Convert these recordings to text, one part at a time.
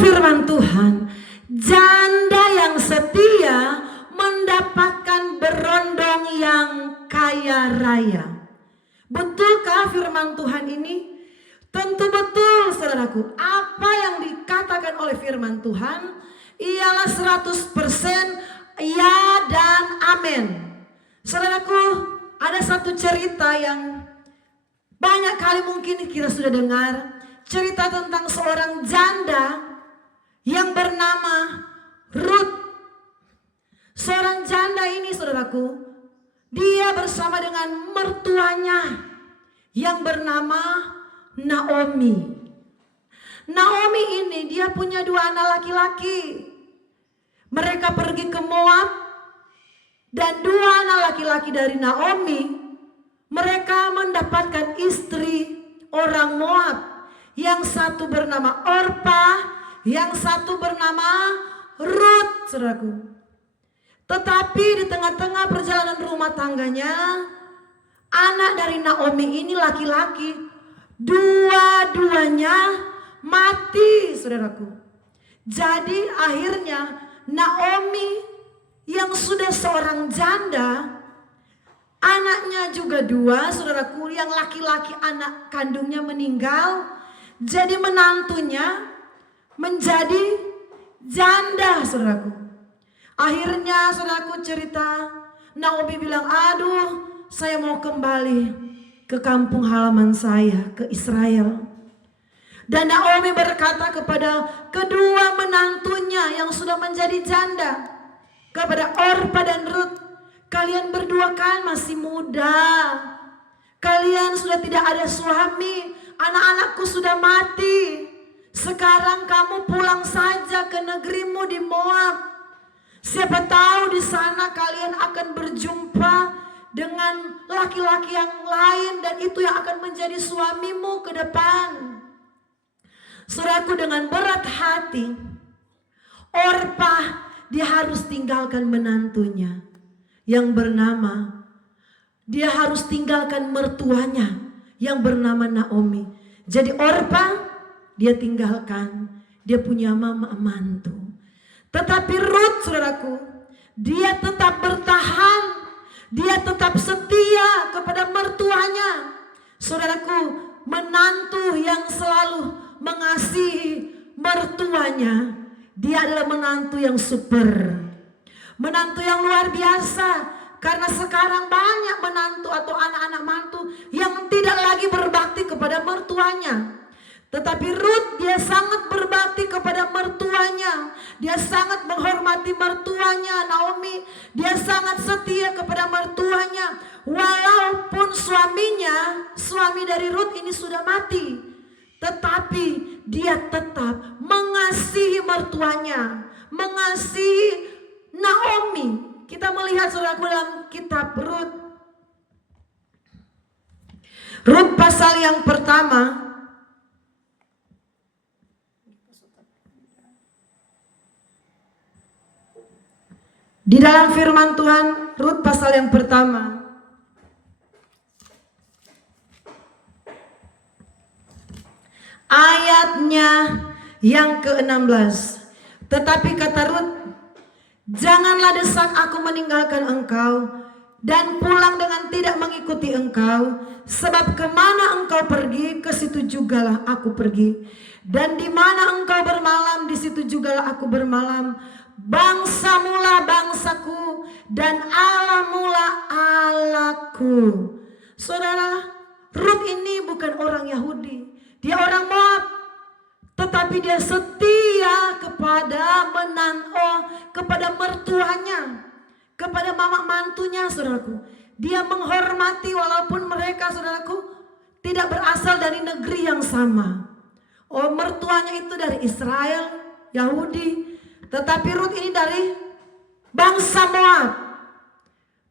firman Tuhan, janda yang setia mendapatkan berondong yang kaya raya. Betulkah firman Tuhan ini? Tentu betul, saudaraku. Apa yang dikatakan oleh firman Tuhan ialah 100% ya dan amin. Saudaraku, ada satu cerita yang banyak kali mungkin kita sudah dengar. Cerita tentang seorang janda yang bernama Ruth. Seorang janda ini, saudaraku, dia bersama dengan mertuanya yang bernama Naomi. Naomi ini dia punya 2 anak laki-laki. Mereka pergi ke Moab, dan 2 anak laki-laki dari Naomi, mereka mendapatkan istri orang Moab. Yang satu bernama Orpa, yang satu bernama Ruth, saudaraku. Tetapi di tengah-tengah perjalanan rumah tangganya, anak dari Naomi ini laki-laki, dua-duanya mati, saudaraku. Jadi akhirnya Naomi yang sudah seorang janda, anaknya juga 2, saudaraku, yang laki-laki anak kandungnya meninggal. Jadi menantunya menjadi janda, saudaraku. Akhirnya, saudaraku, cerita Naomi bilang, aduh, saya mau kembali ke kampung halaman saya, ke Israel. Dan Naomi berkata kepada kedua menantunya yang sudah menjadi janda, kepada Orpa dan Ruth, kalian berdua kan masih muda, kalian sudah tidak ada suami, anak-anakku sudah mati. Sekarang kamu pulang saja ke negerimu di Moab. Siapa tahu di sana kalian akan berjumpa dengan laki-laki yang lain, dan itu yang akan menjadi suamimu ke depan. Saudaraku, dengan berat hati, Orpa dia harus tinggalkan menantunya yang bernama, dia harus tinggalkan mertuanya yang bernama Naomi. Jadi Orpa dia tinggalkan, dia punya mama mantu. Tetapi Ruth, saudaraku, dia tetap bertahan, dia tetap setia kepada mertuanya. Saudaraku, menantu yang selalu mengasihi mertuanya, dia adalah menantu yang super, menantu yang luar biasa. Karena sekarang banyak menantu atau anak-anak mantu yang tidak lagi berbakti kepada mertuanya. Tetapi Ruth dia sangat berbakti kepada mertuanya. Dia sangat menghormati mertuanya. Naomi dia sangat setia kepada mertuanya. Walaupun suami dari Ruth ini sudah mati, tetapi dia tetap mengasihi mertuanya, mengasihi Naomi. Kita melihat, saudaraku, dalam kitab Ruth pasal yang pertama. Di dalam firman Tuhan, Ruth pasal yang pertama, ayatnya yang ke-16. Tetapi kata Ruth, janganlah desak aku meninggalkan engkau dan pulang dengan tidak mengikuti engkau, sebab kemana engkau pergi, ke situ jugalah aku pergi, dan di mana engkau bermalam, di situ jugalah aku bermalam. Bangsa mula bangsaku dan Allah mula Allahku. Saudara, Ruth ini bukan orang Yahudi, dia orang Moab, tetapi dia setia kepada kepada mertuanya, kepada mama mantunya, saudaraku. Dia menghormati walaupun mereka, saudaraku, tidak berasal dari negeri yang sama. Oh, mertuanya itu dari Israel, Yahudi, tetapi Ruth ini dari bangsa Moab.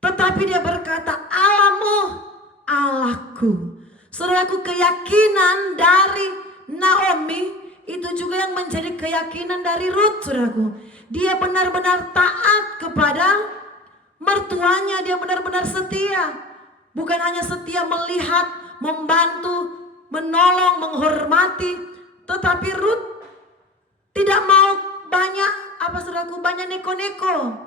Tetapi dia berkata, Allahmu, Allahku. Saudaraku, keyakinan dari Naomi itu juga yang menjadi keyakinan dari Ruth, saudaraku. Dia benar-benar taat kepada mertuanya, dia benar-benar setia. Bukan hanya setia melihat, membantu, menolong, menghormati, tetapi Ruth tidak hambanya neko-neko.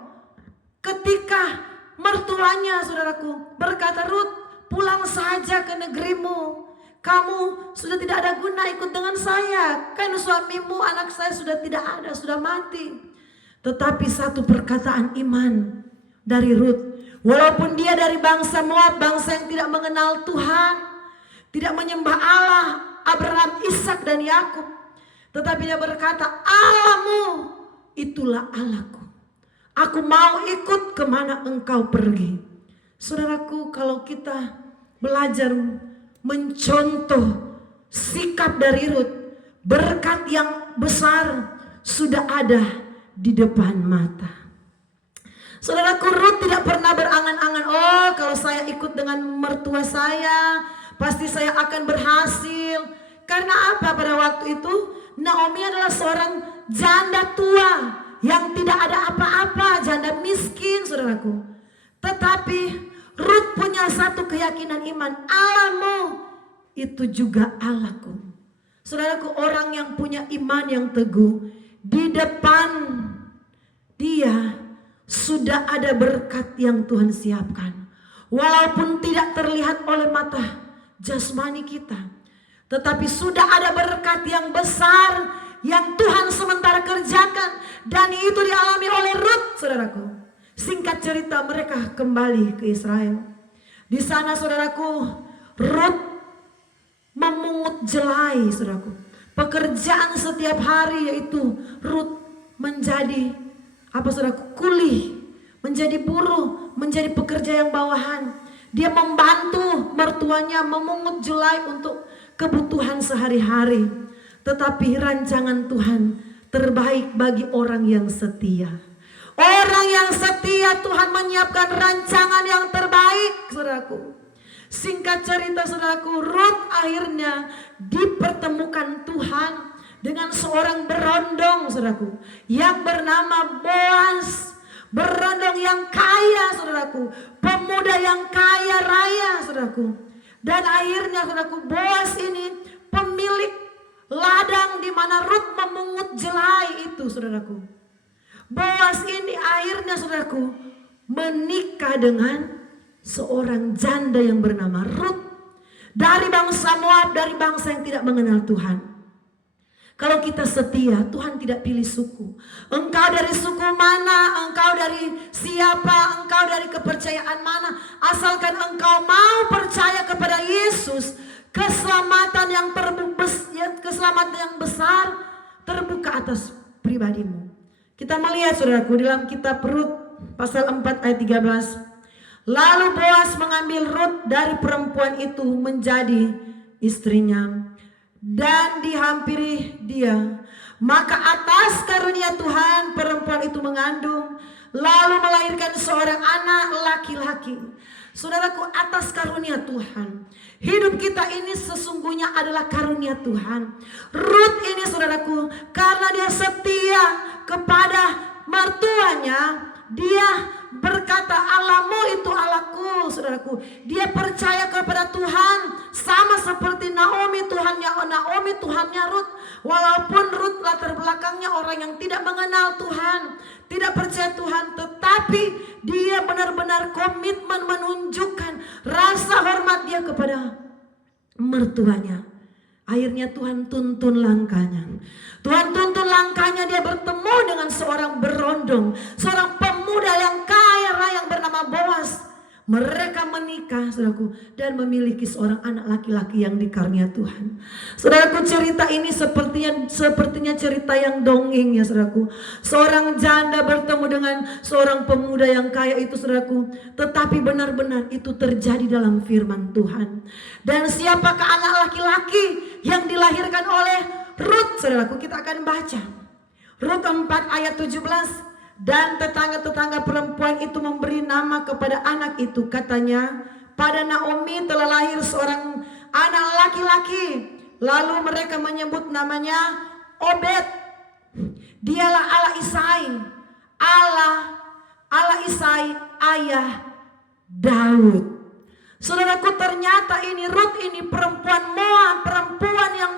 Ketika mertuanya, saudaraku, berkata, Rut, pulang saja ke negerimu. Kamu sudah tidak ada guna ikut dengan saya. Kan suamimu, anak saya sudah tidak ada, sudah mati. Tetapi satu perkataan iman dari Rut. Walaupun dia dari bangsa Moab, bangsa yang tidak mengenal Tuhan, tidak menyembah Allah, Abraham, Ishak dan Yakub. Tetapi dia berkata, Allahmu itulah Allahku. Aku mau ikut kemana engkau pergi. Saudaraku, kalau kita belajar mencontoh sikap dari Rut, berkat yang besar sudah ada di depan mata. Saudaraku, Rut tidak pernah berangan-angan, oh kalau saya ikut dengan mertua saya, pasti saya akan berhasil. Karena apa? Pada waktu itu Naomi adalah seorang janda tua yang tidak ada apa-apa, janda miskin, saudaraku. Tetapi Rut punya satu keyakinan iman, Allahmu itu juga Allahku. Saudaraku, orang yang punya iman yang teguh, di depan dia sudah ada berkat yang Tuhan siapkan. Walaupun tidak terlihat oleh mata jasmani kita, tetapi sudah ada berkat yang besar yang Tuhan sementara kerjakan, dan itu dialami oleh Rut, saudaraku. Singkat cerita, mereka kembali ke Israel. Di sana, saudaraku, Rut memungut jelai, saudaraku. Pekerjaan setiap hari yaitu Rut menjadi saudaraku, kuli, menjadi buruh, menjadi pekerja yang bawahan. Dia membantu mertuanya memungut jelai untuk kebutuhan sehari-hari. Tetapi rancangan Tuhan terbaik bagi orang yang setia. Orang yang setia, Tuhan menyiapkan rancangan yang terbaik, saudaraku. Singkat cerita, saudaraku, Rut akhirnya dipertemukan Tuhan dengan seorang berondong, saudaraku, yang bernama Boaz. Berondong yang kaya, saudaraku, pemuda yang kaya raya, saudaraku. Dan akhirnya, saudaraku, Boaz ini pemilik ladang di mana Rut memungut jelai itu, saudaraku. Boaz ini akhirnya, saudaraku, menikah dengan seorang janda yang bernama Rut, dari bangsa Moab, dari bangsa yang tidak mengenal Tuhan. Kalau kita setia, Tuhan tidak pilih suku. Engkau dari suku mana, engkau dari siapa, engkau dari kepercayaan mana, asalkan engkau mau percaya kepada Yesus, keselamatan yang besar terbuka atas pribadimu. Kita melihat, saudaraku, dalam kitab Rut pasal 4 ayat 13. Lalu Boaz mengambil Rut dari perempuan itu menjadi istrinya dan dihampiri dia. Maka atas karunia Tuhan perempuan itu mengandung, lalu melahirkan seorang anak laki-laki. Saudaraku, atas karunia Tuhan, hidup kita ini sesungguhnya adalah karunia Tuhan. Rut ini, saudaraku, karena dia setia kepada mertuanya, dia berkata, Allahmu itu Allahku, saudaraku. Dia percaya kepada Tuhan, sama seperti Naomi, Tuhannya Rut. Walaupun Rut latar belakangnya orang yang tidak mengenal Tuhan, tidak percaya Tuhan, tetapi dia benar-benar komitmen menunjukkan rasa hormat dia kepada mertuanya. Akhirnya Tuhan tuntun langkahnya. Dia bertemu dengan seorang berondong, seorang pemuda yang kaya raya yang bernama Boaz. Mereka menikah, saudaraku, dan memiliki seorang anak laki-laki yang dikaruniai Tuhan. Saudaraku, cerita ini sepertinya cerita yang dongeng, ya saudaraku. Seorang janda bertemu dengan seorang pemuda yang kaya itu, saudaraku. Tetapi benar-benar itu terjadi dalam firman Tuhan. Dan siapakah anak laki-laki yang dilahirkan oleh Rut, saudaraku? Kita akan baca Rut 4 ayat 17. Dan tetangga-tetangga perempuan itu memberi nama kepada anak itu. Katanya, pada Naomi telah lahir seorang anak laki-laki. Lalu mereka menyebut namanya Obed. Dialah Allah Isai. Allah Isai, ayah Daud. Saudaraku, ternyata ini Rut ini perempuan Moab, perempuan yang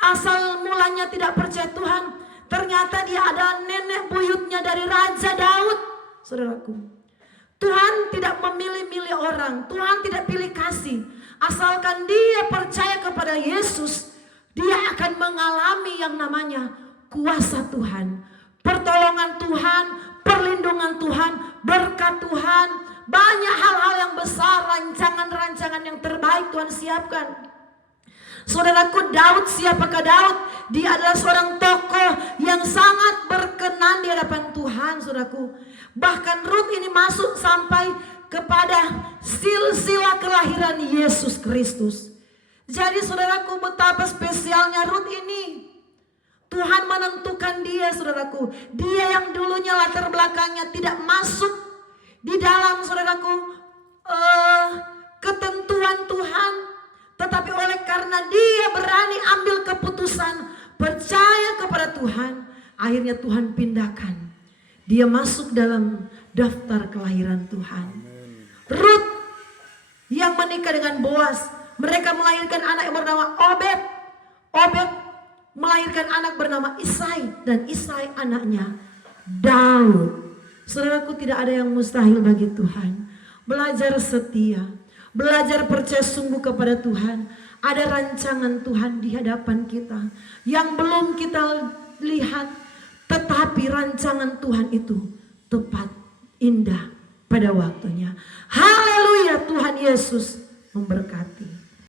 asal mulanya tidak percaya Tuhan. Ternyata dia adalah nenek buyutnya dari Raja Daud, saudaraku. Tuhan tidak memilih-milih orang, Tuhan tidak pilih kasih. Asalkan dia percaya kepada Yesus, dia akan mengalami yang namanya kuasa Tuhan, pertolongan Tuhan, perlindungan Tuhan, berkat Tuhan. Banyak hal-hal yang besar, rancangan-rancangan yang terbaik Tuhan siapkan. Saudaraku, Daud, siapakah Daud? Dia adalah seorang tokoh yang sangat berkenan di hadapan Tuhan, saudaraku. Bahkan Rut ini masuk sampai kepada silsilah kelahiran Yesus Kristus. Jadi saudaraku, betapa spesialnya Rut ini. Tuhan menentukan dia, saudaraku. Dia yang dulunya latar belakangnya tidak masuk di dalam, saudaraku, ketentuan Tuhan. Tetapi oleh karena dia berani ambil keputusan, percaya kepada Tuhan, akhirnya Tuhan pindahkan. Dia masuk dalam daftar kelahiran Tuhan. Rut yang menikah dengan Boas, mereka melahirkan anak yang bernama Obed. Obed melahirkan anak bernama Isai, dan Isai anaknya Daud. Saudaraku, tidak ada yang mustahil bagi Tuhan. Belajar setia, belajar percaya sungguh kepada Tuhan. Ada rancangan Tuhan di hadapan kita yang belum kita lihat, tetapi rancangan Tuhan itu tepat, indah pada waktunya. Haleluya, Tuhan Yesus memberkati.